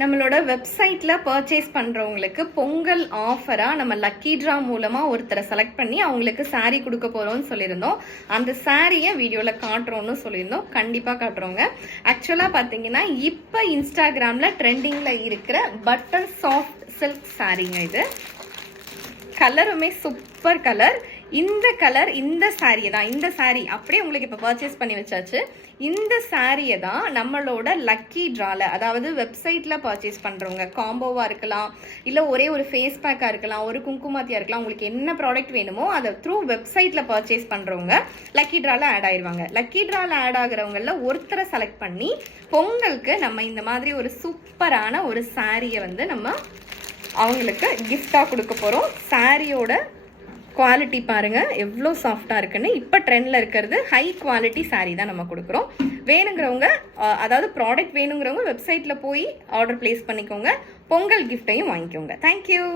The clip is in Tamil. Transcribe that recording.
நம்மளோட வெப்சைட்ல பர்ச்சேஸ் பண்றவங்களுக்கு பொங்கல் ஆஃபரா நம்ம லக்கி டிரா மூலமா ஒருத்தரை செலக்ட் பண்ணி அவங்களுக்கு saree கொடுக்க போறோம்னு சொல்லியிருந்தோம். அந்த சாரியை வீடியோல காட்டுறோம்னு சொல்லியிருந்தோம். கண்டிப்பா காட்டுறோங்க. ஆக்சுவலா பாத்தீங்கன்னா இப்ப இன்ஸ்டாகிராம்ல ட்ரெண்டிங்ல இருக்கிற பட்டர் சாஃப்ட் சில்க் சாரீங்க. இது கலருமே சூப்பர் கலர். இந்த கலர் இந்த சாரியை தான், இந்த சாரீ அப்படியே உங்களுக்கு இப்போ பர்ச்சேஸ் பண்ணி வச்சாச்சு. இந்த சாரியை தான் நம்மளோட லக்கி ட்ரால, அதாவது வெப்சைட்ல பர்ச்சேஸ் பண்றவங்க காம்போவா இருக்கலாம், இல்லை ஒரே ஒரு ஃபேஸ் பேக்கா இருக்கலாம், ஒரு குங்குமாத்தியா இருக்கலாம், உங்களுக்கு என்ன ப்ராடக்ட் வேணுமோ அதை த்ரூ வெப்சைட்ல பர்ச்சேஸ் பண்றவங்க லக்கி ட்ரால ஆட் ஆயிருவாங்க. லக்கி ட்ரால ஆட் ஆகுறவங்கள ஒருத்தரை செலக்ட் பண்ணி பொங்கலுக்கு நம்ம இந்த மாதிரி ஒரு சூப்பரான ஒரு சாரியை வந்து நம்ம அவங்களுக்கு கிஃப்டாக கொடுக்க போகிறோம். சாரியோட குவாலிட்டி பாருங்கள் எவ்வளோ சாஃப்டாக இருக்குன்னு. இப்போ ட்ரெண்டில் இருக்கிறது ஹை குவாலிட்டி சாரீ தான் நம்ம கொடுக்குறோம். வேணுங்கிறவங்க, அதாவது ப்ராடக்ட் வேணுங்கிறவங்க வெப்சைட்டில் போய் ஆர்டர் பிளேஸ் பண்ணிக்கோங்க. பொங்கல் கிஃப்டையும் வாங்கிக்கோங்க. தேங்க்யூ.